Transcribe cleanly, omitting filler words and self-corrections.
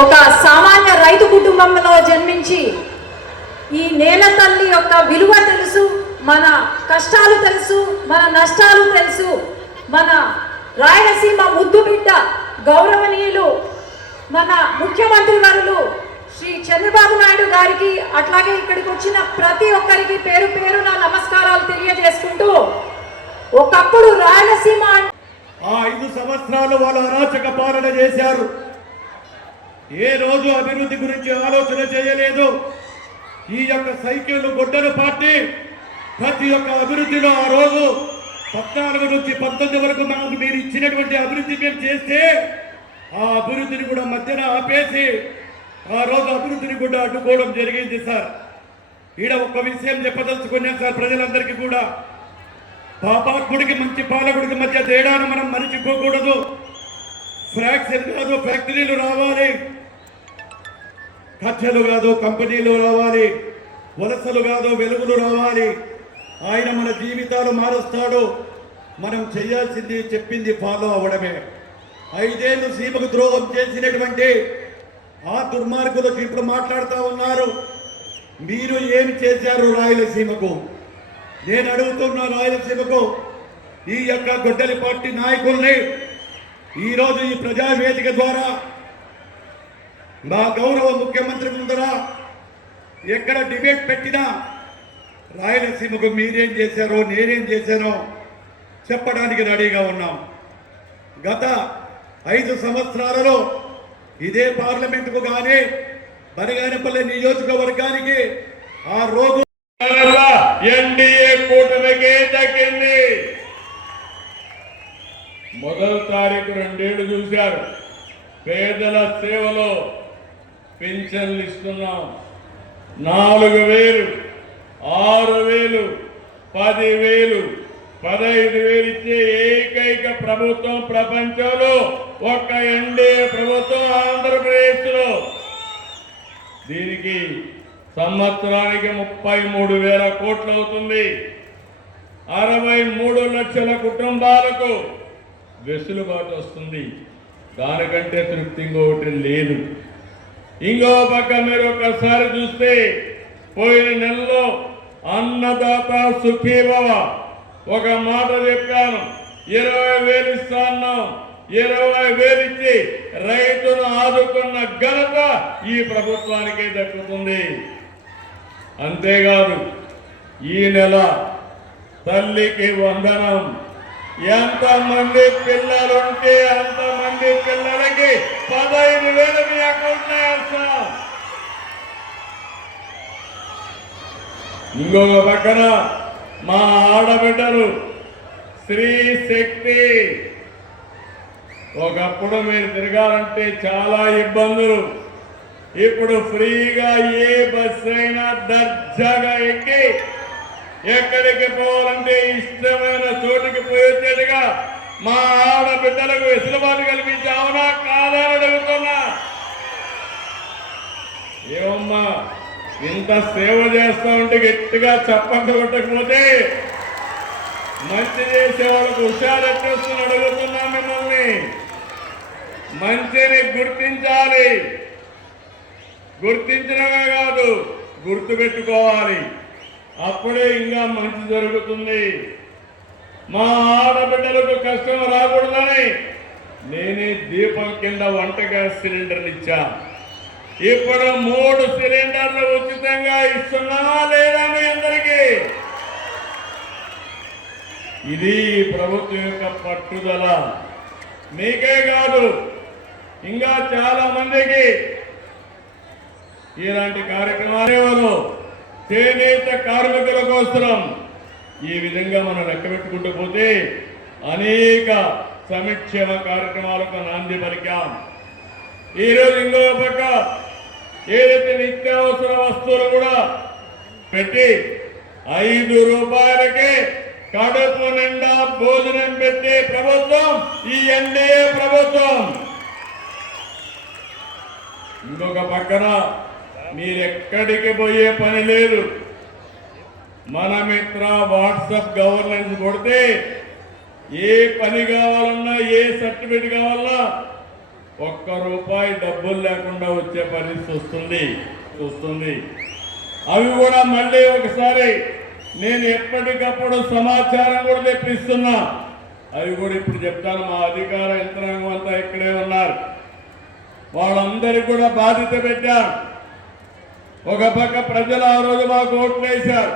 ఒక సామాన్య రైతు కుటుంబంలో జన్మించి ఈ నేల తల్లి యొక్క విలువ తెలుసు, మన కష్టాలు తెలుసు, మన నష్టాలు తెలుసు. మన రాయలసీమ ముద్దు బిడ్డ గౌరవనీయులు మన ముఖ్యమంత్రి వర్యులు శ్రీ చంద్రబాబు నాయుడు గారికి, అట్లాగే ఇక్కడికి వచ్చిన ప్రతి ఒక్కరికి పేరు పేరున నమస్కారాలు తెలియజేసుకుంటూ, ఒకప్పుడు రాయలసీమ 5 సంవత్సరాలు వాళ్ళు అరాచక పాలన చేశారు. ఏ రోజు అభివృద్ధి గురించి ఆలోచన చేయలేదు. ఈ యొక్క సైకిల్ గొడ్డల పార్టీ ప్రతి ఒక్క అభివృద్ధిలో ఆ రోజు 14 నుంచి 19 వరకు మనకు మీరు ఇచ్చినటువంటి అభివృద్ధి మేము చేస్తే ఆ అభివృద్ధిని కూడా మధ్యన ఆపేసి ఆ రోజు అభివృద్ధిని కూడా అడ్డుకోవడం జరిగింది సార్. ఈడ ఒక్క విషయం చెప్పదలుచుకున్నాం సార్ ప్రజలందరికీ కూడా, పాపాత్ముడికి మంచి పాలకుడికి మధ్య తేడాను మనం మరిచిపోకూడదు. ఫ్రాక్చర్ కాదు ఫ్యాక్టరీలు రావాలి, కచ్చలు కాదు కంపెనీలు రావాలి, వలసలు కాదు వెలుగులు రావాలి. ఆయన మన జీవితాలు మారుస్తాడు. మనం చేయాల్సింది చెప్పింది ఫాలో అవ్వడమే. 5 ఏళ్ళు సీమకు ద్రోహం చేసినటువంటి ఆ దుర్మార్గులకు ఇప్పుడు మాట్లాడుతూ ఉన్నారు, మీరు ఏమి చేశారు రాయలసీమకు? నేను అడుగుతున్న రాయలసీమకు ఈ యొక్క గొడ్డలి పార్టీ నాయకుల్ని ఈరోజు ఈ ప్రజావేదిక ద్వారా మా గౌరవ ముఖ్యమంత్రి ముందర ఎక్కడ డిబేట్ పెట్టినా రాయలసీమకు మీరేం చేశారో నేనేం చేశానో చెప్పడానికి రెడీగా ఉన్నాం. గత 5 సంవత్సరాలలో ఇదే పార్లమెంటుకు కానీ బనగానపల్లి నియోజకవర్గానికి ఆ రోజు ఎన్డీఏ కూటమికి దక్కింది. మొదటి తారీఖు 2 ఏళ్ళు చూశారు. పేదల సేవలో పింఛన్లు ఇస్తున్నాం. 4000, 6000, 10,000, 15,000 ఇచ్చే ఏకైక ప్రభుత్వం ప్రపంచంలో ఒక్క ఎన్డీఏ ప్రభుత్వం ఆంధ్రప్రదేశ్లో. దీనికి సంవత్సరానికి 33,000 కోట్లు అవుతుంది. 63 లక్షల కుటుంబాలకు వెసులుబాటు వస్తుంది. దానికంటే తృప్తి ఇంకొకటి లేదు. ఇంకో పక్క మీరు ఒకసారి చూస్తే పోయిన నెలలో అన్నదాత సుఖీభవ ఒక మాట చెప్పాను, 20,000 ఇస్తాను. 20,000 ఇచ్చి రైతును ఆదుకున్న ఘనత ఈ ప్రభుత్వానికే దక్కుతుంది. అంతేకాదు ఈ నెల తల్లికి వందనం. ఎంతమంది పిల్లలుంటే అంతమంది పిల్లలకి 15,000 మీ అకౌంట్లో వేస్తాం. ఇంకొక పక్కన మా ఆడబిడ్డలు స్త్రీ శక్తి. ఒకప్పుడు మీరు తిరగాలంటే చాలా ఇబ్బందులు. ఇప్పుడు ఫ్రీగా ఏ బస్సు అయినా దర్జాగా ఎక్కి ఎక్కడికి పోవాలంటే ఇష్టమైన చోటుకి పోయేట్టుగా మా ఆడబిడ్డలకు వెసులుబాటు కల్పించి అవునా కాదా అని అడుగుతున్నా. ఏమమ్మా ఇంత సేవ చేస్తా ఉంటే గట్టిగా చప్పట్లు కొట్టకపోతే మంచి చేసే వాళ్ళకు హుషారు ఎట్టేస్తుని అడుగుతున్నా మిమ్మల్ని. మంచిని గుర్తించాలి, గుర్తించడమే కాదు గుర్తుపెట్టుకోవాలి. అప్పుడే ఇంకా మంచి జరుగుతుంది. మా ఆడబిడ్డలకు కష్టం రాకూడదని నేనే దీపం కింద వంట గ్యాస్ సిలిండర్లు ఇచ్చా. ఇప్పుడు 3 సిలిండర్లు ఉచితంగా ఇస్తున్నామా లేదా మీ అందరికీ? ఇది ప్రభుత్వం యొక్క పట్టుదల. మీకే కాదు ఇంకా చాలా మందికి ఇలాంటి కార్యక్రమాలు చేనేత కార్మికుల కోసం ఈ విధంగా మనం లెక్క పెట్టుకుంటూ పోతే అనేక సంక్షేమ కార్యక్రమాలకు నాంది పలికాం. ఈరోజు ఇంకో పక్క ఏదైతే నిత్యావసర వస్తువులు కూడా పెట్టి 5 రూపాయలకే కడుపు నిండా భోజనం పెట్టే ప్రభుత్వం ఈ ఎన్డీఏ ప్రభుత్వం. ఇంకొక పక్కన మీరెక్కడికి పోయే పని లేదు. మన మిత్ర వాట్సాప్ గవర్నెన్స్ కొడితే ఏ పని కావాలన్నా ఏ సర్టిఫికేట్ కావాలన్నా ఒక్క రూపాయి డబ్బులు లేకుండా వచ్చే పరిస్థితి వస్తుంది. అవి కూడా మళ్ళీ ఒకసారి నేను ఎప్పటికప్పుడు సమాచారం కూడా తెప్పిస్తున్నా. అవి కూడా ఇప్పుడు చెప్తాను. మా అధికార యంత్రాంగం అంతా ఇక్కడే ఉన్నారు. వాళ్ళందరికీ కూడా బాధ్యత పెట్టారు. ఒక పక్క ప్రజలు ఆ రోజు మాకు ఓట్లు వేశారు.